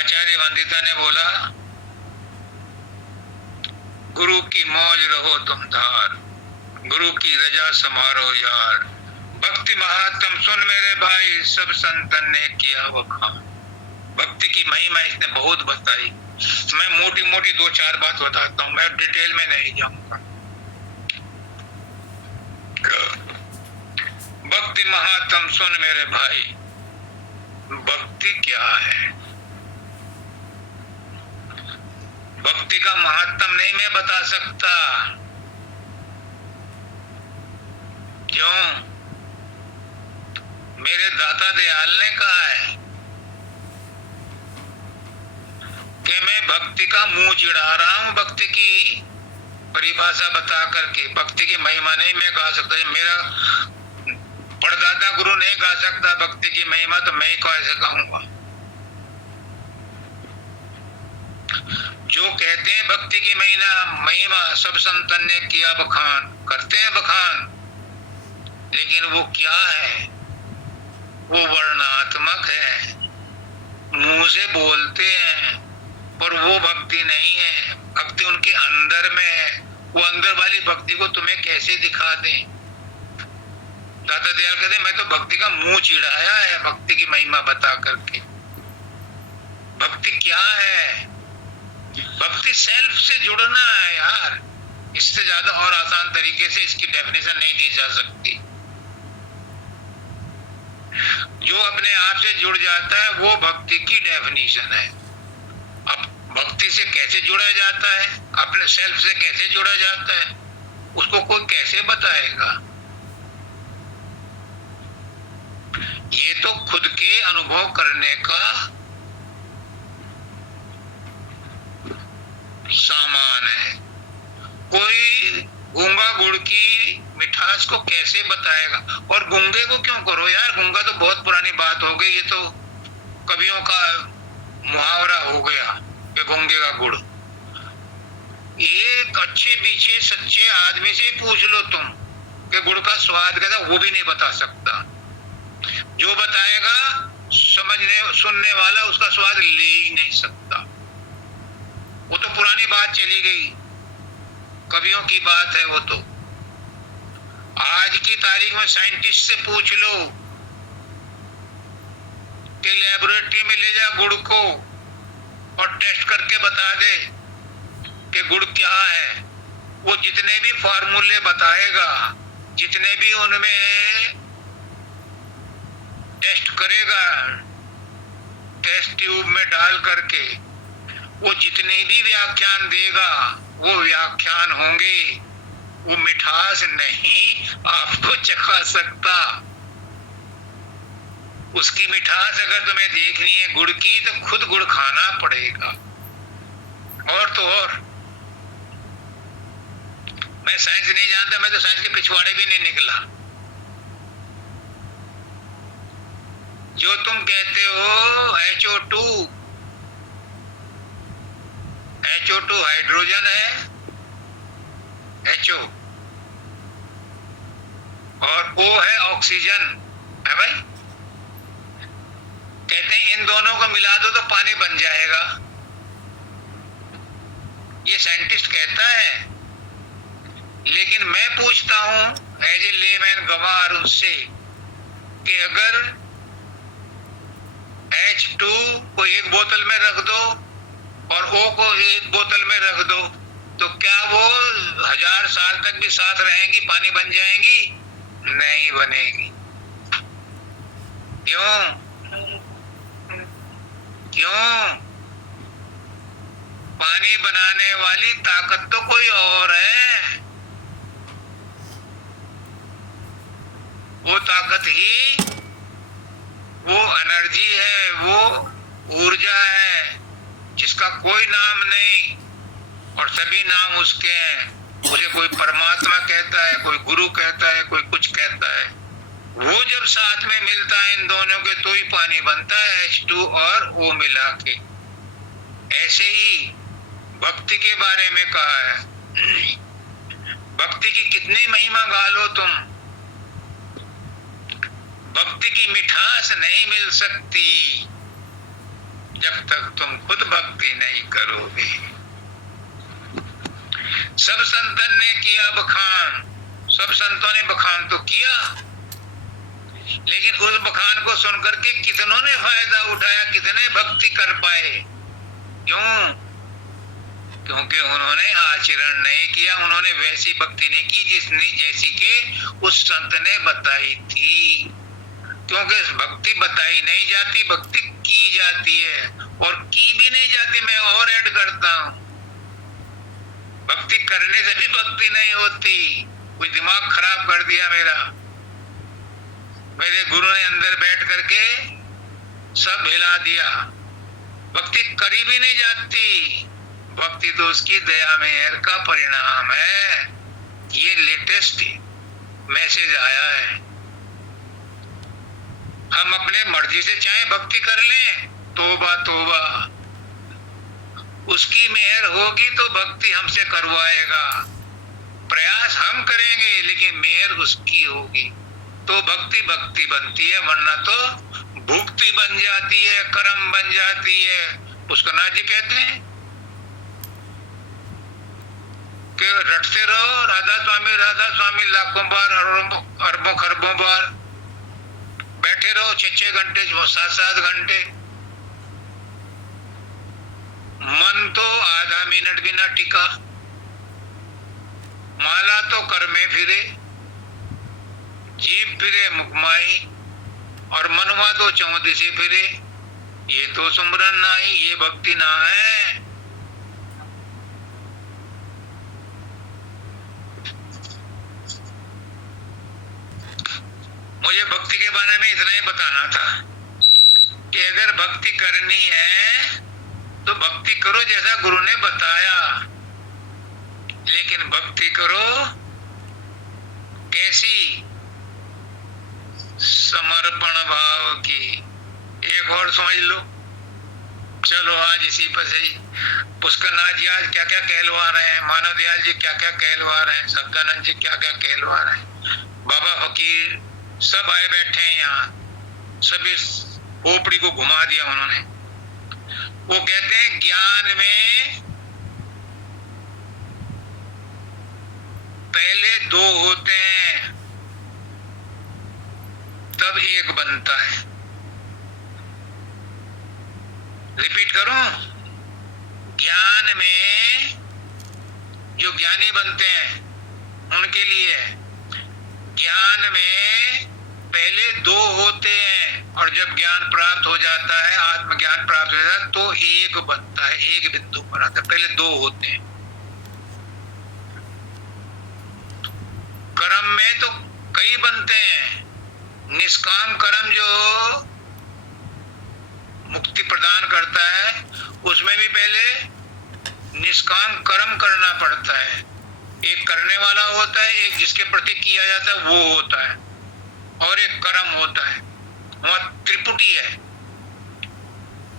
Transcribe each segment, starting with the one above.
आचार्य वंदिता ने बोला, गुरु की मौज रहो तुम धार, गुरु की रजा समारो यार, भक्ति महात्म सुन मेरे भाई, सब संतन ने किया बखान। भक्ति की महिमा इसने बहुत बताई। मैं मोटी मोटी दो चार बात बताता हूँ, मैं डिटेल में नहीं जाऊंगा। भक्ति महात्म सुन मेरे भाई, भक्ति क्या है? भक्ति का महात्म नहीं मैं बता सकता। क्यों? मेरे दाता दयाल ने कहा है कि मैं भक्ति का मुंह चिढ़ा रहा हूं, भक्ति की परिभाषा बता करके। भक्ति की महिमा नहीं मैं गा सकता, मेरा परदादा गुरु नहीं गा सकता भक्ति की महिमा, तो मैं ही कैसे गाऊंगा? जो कहते हैं भक्ति की महिमा सब संतन ने किया बखान, करते हैं बखान, लेकिन वो क्या है? वो वर्णात्मक है, मुंह से बोलते हैं, और वो भक्ति नहीं है। भक्ति उनके अंदर में है। वो अंदर वाली भक्ति को तुम्हें कैसे दिखा दें? दाता दयाल कहते मैं तो भक्ति का मुंह चिढ़ाया है भक्ति की महिमा बता करके। भक्ति क्या है? भक्ति सेल्फ से जुड़ना है यार। इससे ज्यादा और आसान तरीके से इसकी डेफिनेशन नहीं दी जा सकती। जो अपने आप से जुड़ जाता है वो भक्ति की डेफिनेशन है। अब भक्ति से कैसे जुड़ा जाता है, अपने सेल्फ से कैसे जुड़ा जाता है, उसको कोई कैसे बताएगा? ये तो खुद के अनुभव करने का सामान है। कोई गूंगा गुड़ की मिठास को कैसे बताएगा? और गूंगे को क्यों करो यार? गूंगा तो बहुत पुरानी बात हो गई, ये तो कवियों का मुहावरा हो गया कि गूंगे का गुड़। एक अच्छे पीछे सच्चे आदमी से पूछ लो तुम कि गुड़ का स्वाद कैसा, वो भी नहीं बता सकता। जो बताएगा समझने सुनने वाला उसका स्वाद ले ही नहीं सकता। वो तो पुरानी बात चली गई, कवियों की बात है वो तो। आज की तारीख में साइंटिस्ट से पूछ लो कि लेबोरेटरी में ले जा गुड़ को और टेस्ट करके बता दे कि गुड़ क्या है। वो जितने भी फार्मूले बताएगा, जितने भी उनमें टेस्ट करेगा टेस्ट ट्यूब में डाल करके, वो जितने भी व्याख्यान देगा वो व्याख्यान होंगे, वो मिठास नहीं आपको चखा सकता। उसकी मिठास अगर तुम्हें देखनी है गुड़ की, तो खुद गुड़ खाना पड़ेगा। और तो और मैं साइंस नहीं जानता, मैं तो साइंस के पिछवाड़े भी नहीं निकला। जो तुम कहते हो HO2 हाइड्रोजन है, HO, और O है ऑक्सीजन, है भाई। कहते हैं इन दोनों को मिला दो तो पानी बन जाएगा। ये साइंटिस्ट कहता है, लेकिन मैं पूछता हूं एज ए लेमैन गवार उससे कि अगर H2 को एक बोतल में रख दो और O को एक बोतल में रख दो, तो क्या वो 1000 साल तक भी साथ रहेंगी, पानी बन जाएंगी? नहीं बनेगी। क्यों? क्यों? पानी बनाने वाली ताकत तो कोई और है। वो ताकत ही वो एनर्जी है, वो ऊर्जा है जिसका कोई नाम नहीं और सभी नाम उसके हैं। उसे कोई परमात्मा कहता है, कोई गुरु कहता है, कोई कुछ कहता है। वो जब साथ में मिलता है इन दोनों के तो ही पानी बनता है, H2 और O मिला के। ऐसे ही भक्ति के बारे में कहा है। भक्ति की कितनी महिमा गा लो तुम, भक्ति की मिठास नहीं मिल सकती। जब तक तुम खुद भक्ति नहीं करोगे। सब संतन ने किया बखान, सब संतों ने बखान तो किया, लेकिन उस बखान को सुनकर के कितनों ने फायदा उठाया, कितने भक्ति कर पाए? क्यों? क्योंकि उन्होंने आचरण नहीं किया, उन्होंने वैसी भक्ति नहीं की जिसने जैसी के उस संत ने बताई थी। क्योंकि भक्ति बताई नहीं जाती, भक्ति की जाती है, और की भी नहीं जाती। मैं और ऐड करता हूं, भक्ति करने से भी भक्ति नहीं होती। कोई दिमाग खराब कर दिया मेरा, मेरे गुरु ने अंदर बैठ करके सब हिला दिया। भक्ति करी भी नहीं जाती, भक्ति तो उसकी दया मेहर का परिणाम है। ये लेटेस्ट मैसेज आया है। हम अपने मर्जी से चाहे भक्ति कर लें, तोबा तोबा, उसकी मेहर होगी तो भक्ति हमसे करवाएगा। प्रयास हम करेंगे लेकिन मेहर उसकी होगी तो भक्ति भक्ति बनती है, वरना तो भुक्ति बन जाती है, कर्म बन जाती है। पुष्करनाथ जी कहते हैं कि रटते रहो राधा स्वामी लाखों बार, अरबों खरबों बार, बैठे रहो 6-6 घंटे, 7-7 घंटे, मन तो आधा मिनट भी ना टिका, माला तो कर में फिरे, जीभ फिरे मुखमाई, और मनवा तो चौंधी से फिरे। ये तो सुमरन नहीं, ये भक्ति ना है। मुझे भक्ति के बारे में इतना ही बताना था कि अगर भक्ति करनी है तो भक्ति करो जैसा गुरु ने बताया, लेकिन भक्ति करो कैसी? समर्पण भाव की। एक और समझ लो। चलो आज इसी पर से ही, पुष्करनाथ जी आज क्या क्या कहलवा रहे हैं, मानव दयाल जी क्या क्या कहलवा रहे हैं, सत्यानंद जी क्या क्या कहलवा रहे हैं, बाबा फकीर सब आए बैठे हैं यहाँ, सभी खोपड़ी को घुमा दिया उन्होंने। वो कहते हैं ज्ञान में पहले दो होते हैं तब एक बनता है। रिपीट करूं, ज्ञान में जो ज्ञानी बनते हैं उनके लिए ज्ञान में पहले दो होते हैं, और जब ज्ञान प्राप्त हो जाता है, आत्मज्ञान प्राप्त हो जाता है, तो एक बनता है, एक बिंदु पर आता है। पहले दो होते हैं। कर्म में तो कई बनते हैं। निष्काम कर्म जो मुक्ति प्रदान करता है, उसमें भी पहले निष्काम कर्म करना पड़ता है। एक करने वाला होता है, एक जिसके प्रति किया जाता है वो होता है, और एक कर्म होता है। वहाँ त्रिपुटी है,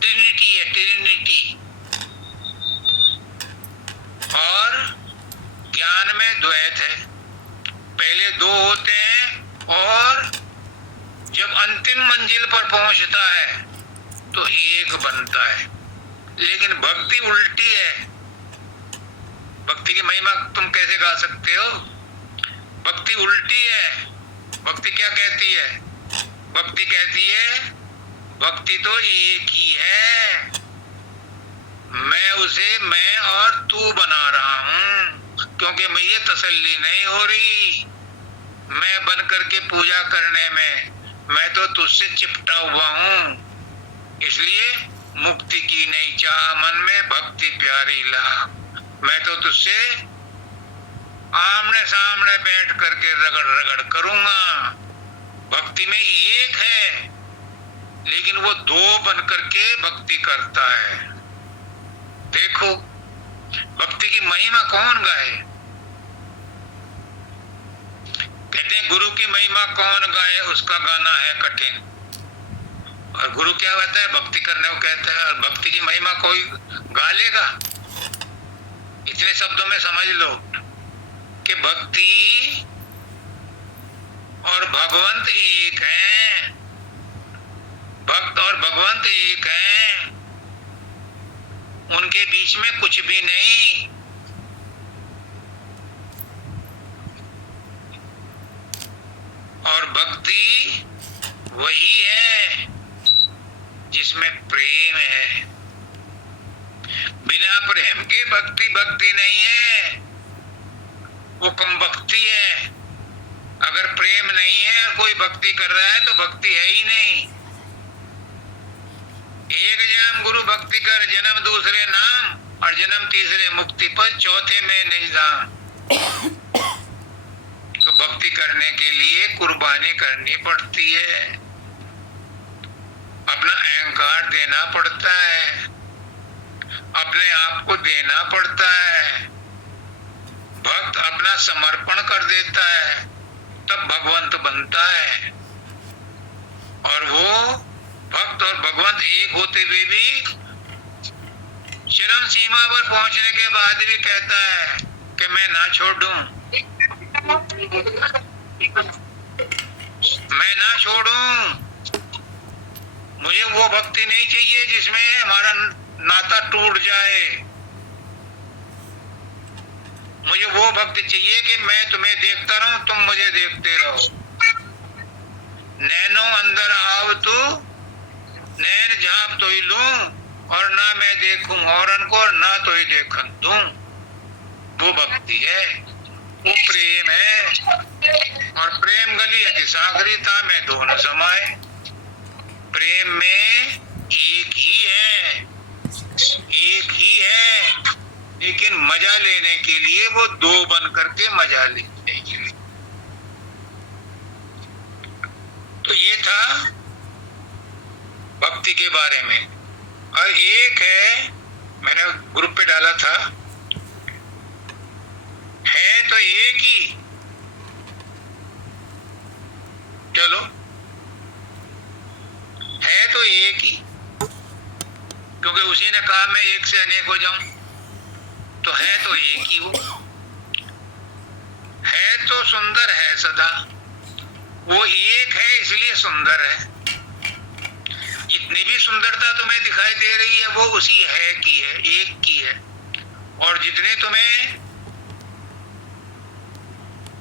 ट्रिनिटी है, ट्रिनिटी। और ज्ञान में द्वैत है, पहले दो होते हैं, और जब अंतिम मंजिल पर पहुंचता है तो एक बनता है। लेकिन भक्ति उल्टी है। भक्ति की महिमा तुम कैसे गा सकते हो? भक्ति उल्टी है। भक्ति क्या कहती है? भक्ति कहती है भक्ति तो एक ही है, मैं उसे मैं और तू बना रहा हूं, क्योंकि मुझे तसल्ली नहीं हो रही मैं बन करके पूजा करने में, मैं तो तुझसे चिपटा हुआ हूं। इसलिए मुक्ति की नहीं चाह मन में, भक्ति प्यारी ला, मैं तो तुझसे आमने सामने बैठ करके रगड़ रगड़ करूंगा। भक्ति में एक है, लेकिन वो दो बन करके भक्ति करता है। देखो भक्ति की महिमा कौन गाए? कहते हैं गुरु की महिमा कौन गाए, उसका गाना है कठिन। और गुरु क्या कहता है? भक्ति करने को कहता है। और भक्ति की महिमा कोई गा लेगा? इतने शब्दों में समझ लो कि भक्ति और भगवंत एक हैं, भक्त और भगवंत एक हैं। उनके बीच में कुछ भी नहीं। और भक्ति वही है जिसमें प्रेम है। बिना प्रेम के भक्ति भक्ति नहीं है, वो कम भक्ति है। अगर प्रेम नहीं है और कोई भक्ति कर रहा है तो भक्ति है ही नहीं। एक जन्म गुरु भक्ति कर, जन्म दूसरे नाम, और जन्म तीसरे मुक्ति पर, चौथे में नहीं धाम। तो भक्ति करने के लिए कुर्बानी करनी पड़ती है, अपना अहंकार देना पड़ता है, अपने आप को देना पड़ता है। भक्त अपना समर्पण कर देता है तब भगवंत बनता है। और वो भक्त और भगवंत एक होते हुए भी चरम सीमा पर पहुंचने के बाद भी कहता है कि मैं ना छोड़ूं, मैं ना छोड़ूं। मुझे वो भक्ति नहीं चाहिए जिसमें हमारा नाता टूट जाए। मुझे वो भक्ति चाहिए कि मैं तुम्हें देखता रहूं, तुम मुझे देखते रहो। नैनो अंदर आव तू, नैन झाप तो ही लूं, और ना मैं देखूं औरन को, और ना तो ही देखन दूं। वो भक्ति है, वो प्रेम है। और प्रेम गली अति सागरीता में दोनों समाये। प्रेम में एक ही है, एक ही है, लेकिन मजा लेने के लिए वो दो बन करके मजा लेते हैं। तो ये था भक्ति के बारे में। और एक है, मैंने ग्रुप पे डाला था, है तो एक ही, चलो है तो एक ही, क्योंकि उसी ने कहा मैं एक से अनेक हो जाऊं। तो है तो एक ही वो है, तो सुंदर है सदा। वो एक है इसलिए सुंदर है। जितनी भी सुंदरता तुम्हें दिखाई दे रही है वो उसी है की है, एक की है। और जितने तुम्हें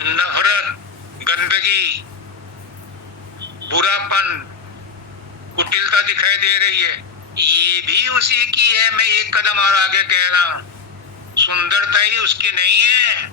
नफरत, गंदगी, बुरापन, कुटिलता दिखाई दे रही है, ये भी उसी की है। मैं एक कदम और आगे कह रहा हूं, सुंदरता ही उसकी नहीं है,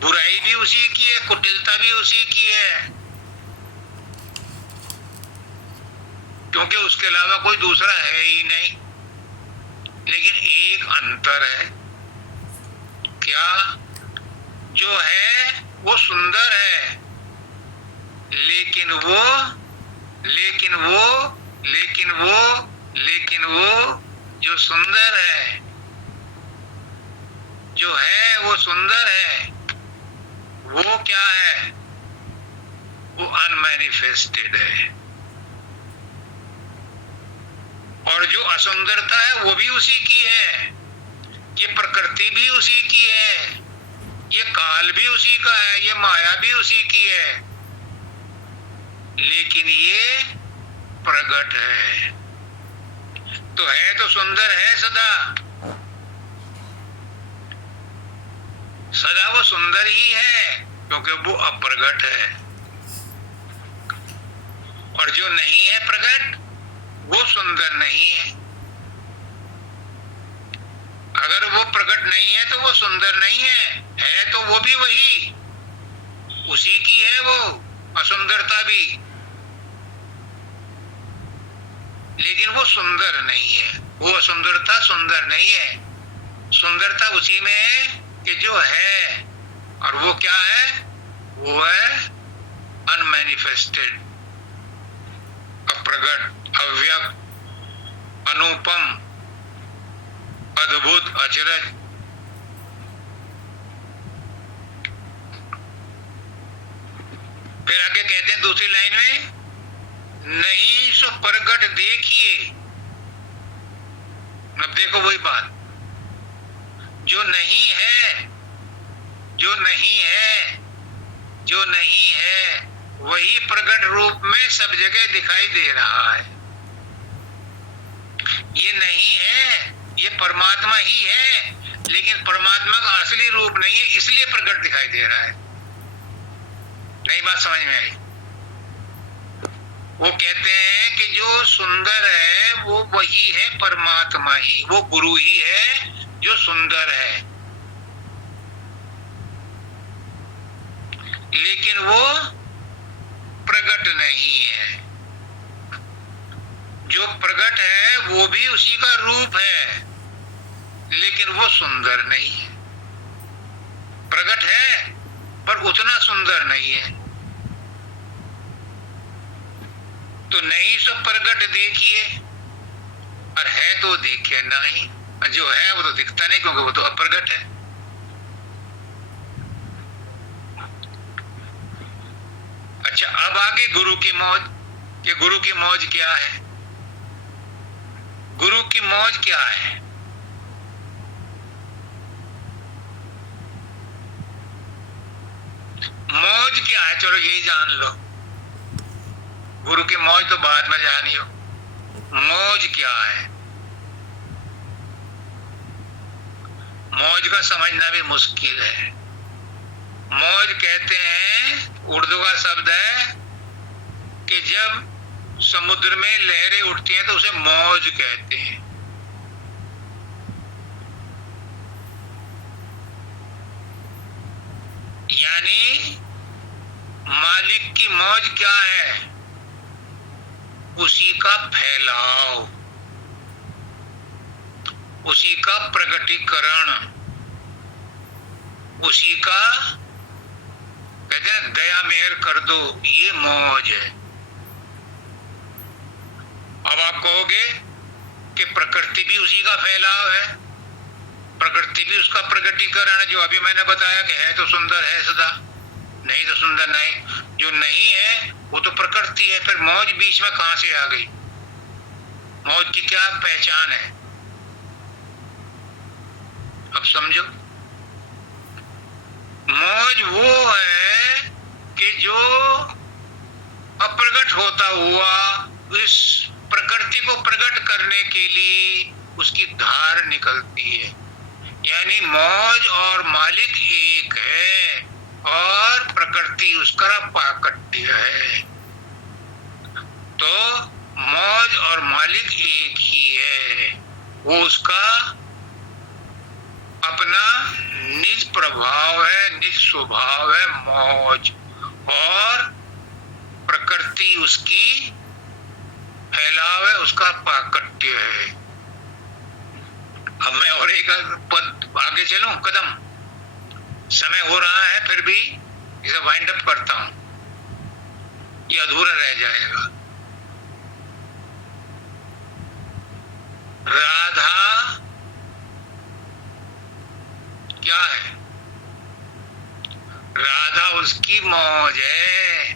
बुराई भी उसी की है, कुटिलता भी उसी की है, क्योंकि उसके अलावा कोई दूसरा है ही नहीं। लेकिन एक अंतर है, क्या? जो है वो सुंदर है, लेकिन वो जो सुंदर है, जो है वो सुंदर है, वो क्या है? वो अनमैनिफेस्टेड है। और जो असुंदरता है वो भी उसी की है, ये प्रकृति भी उसी की है, ये काल भी उसी का है, ये माया भी उसी की है, लेकिन ये प्रकट है। तो सुंदर है सदा, सदा वो सुंदर ही है, क्योंकि वो अप्रगट है। और जो नहीं है प्रकट, वो सुंदर नहीं है। अगर वो प्रकट नहीं है तो वो सुंदर नहीं है तो वो भी वही उसी की है, वो असुंदरता भी, लेकिन वो सुंदर नहीं है। वो असुंदरता सुंदर नहीं है, सुंदरता उसी में है कि जो है। और वो क्या है? वो है अनमैनिफेस्टेड, अप्रगट, अव्यक्त, अनुपम, अद्भुत, अचरज। फिर आगे कहते हैं दूसरी लाइन में, नहीं सो प्रगट देखिए। अब देखो वही बात, जो नहीं है, जो नहीं है, जो नहीं है, वही प्रकट रूप में सब जगह दिखाई दे रहा है। ये नहीं है, ये परमात्मा ही है, लेकिन परमात्मा का असली रूप नहीं है, इसलिए प्रकट दिखाई दे रहा है। नई बात समझ में आई? वो कहते हैं कि जो सुंदर है वो वही है, परमात्मा ही, वो गुरु ही है जो सुंदर है, लेकिन वो प्रकट नहीं है। जो प्रकट है वो भी उसी का रूप है, लेकिन वो सुंदर नहीं है। प्रकट है पर उतना सुंदर नहीं है। तो नहीं सो प्रकट देखिए, और है तो देखिए नहीं। जो है वो तो दिखता नहीं, क्योंकि वो तो अप्रगट है। अच्छा, अब आगे गुरु की मौज। कि गुरु की मौज क्या है? गुरु की मौज क्या है? मौज क्या है? चलो यही जान लो। गुरु की मौज तो बाद में जानियो, मौज क्या है? मौज का समझना भी मुश्किल है। मौज कहते हैं, उर्दू का शब्द है कि जब समुद्र में लहरें उठती हैं तो उसे मौज कहते हैं। यानी मालिक की मौज क्या है? उसी का फैलाव, उसी का प्रकटीकरण, उसी का कहते हैं दया मेहर कर दो, ये मौज है। अब आप कहोगे कि प्रकृति भी उसी का फैलाव है, प्रकृति भी उसका प्रकटीकरण है। जो अभी मैंने बताया कि है तो सुंदर है सदा, नहीं तो सुंदर नहीं। जो नहीं है वो तो प्रकृति है। फिर मौज बीच में कहां से आ गई? मौज की क्या पहचान है? अब समझो, मौज वो है कि जो अप्रगट होता हुआ इस प्रकृति को प्रकट करने के लिए उसकी धार निकलती है। यानी मौज और मालिक एक है और प्रकृति उसका प्राकट्य है। तो मौज और मालिक एक ही है। वो उसका अपना निज प्रभाव है, निज स्वभाव है मौज, और प्रकृति उसकी फैलाव है, उसका प्राकट्य है। अब मैं और एक पद आगे चलूं, कदम। समय हो रहा है, फिर भी इसे वाइंड अप करता हूं, ये अधूरा रह जाएगा। राधा क्या है? राधा उसकी मौज है।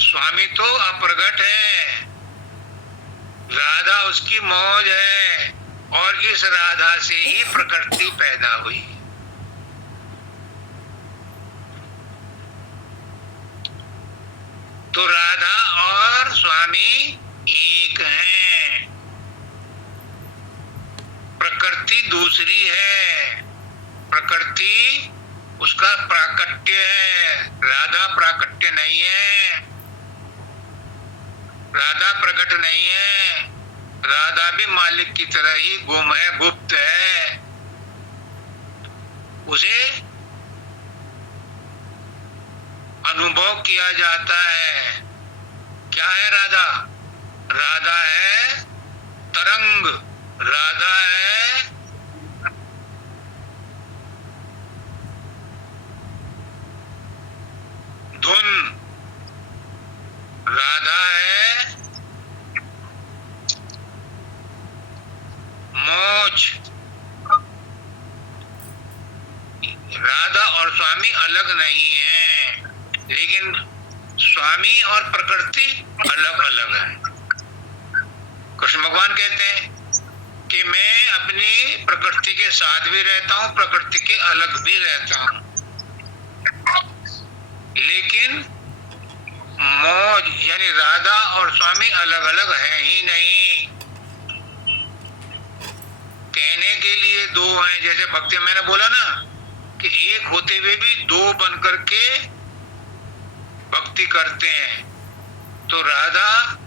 स्वामी तो अप्रगट है, राधा उसकी मौज है, और इस राधा से ही प्रकृति पैदा हुई। तो राधा और स्वामी एक हैं, प्रकृति दूसरी है। प्रकृति उसका प्राकट्य है, राधा प्राकट्य नहीं है, राधा प्रकट नहीं है। राधा भी मालिक की तरह ही गुम है, गुप्त है। उसे अनुभव किया जाता है। क्या है राधा? राधा है तरंग, राधा है धुन, राधा है मौज। राधा और स्वामी अलग नहीं है, लेकिन स्वामी और प्रकृति अलग अलग है। कृष्ण भगवान कहते हैं कि मैं अपनी प्रकृति के साथ भी रहता हूं, प्रकृति के अलग भी रहता हूं, लेकिन मौज यानी राधा और स्वामी अलग अलग है ही नहीं। कहने के लिए दो हैं, जैसे भक्ति मैंने बोला ना कि एक होते हुए भी दो बन करके भक्ति करते हैं। तो राधा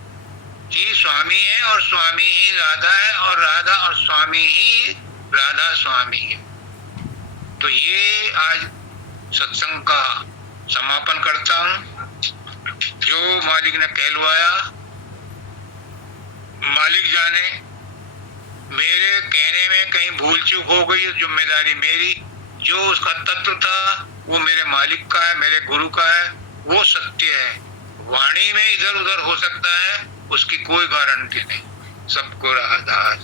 ही स्वामी है और स्वामी ही राधा है और राधा और स्वामी ही राधा स्वामी है। तो ये आज सत्संग का समापन करता हूं। जो मालिक ने कहलवाया मालिक जाने, मेरे कहने में कहीं भूल चूक हो गई, जिम्मेदारी मेरी। जो उसका तत्व था वो मेरे मालिक का है, मेरे गुरु का है, वो सत्य है। वाणी में इधर उधर हो सकता है, उसकी कोई गारंटी नहीं। सबको राधा।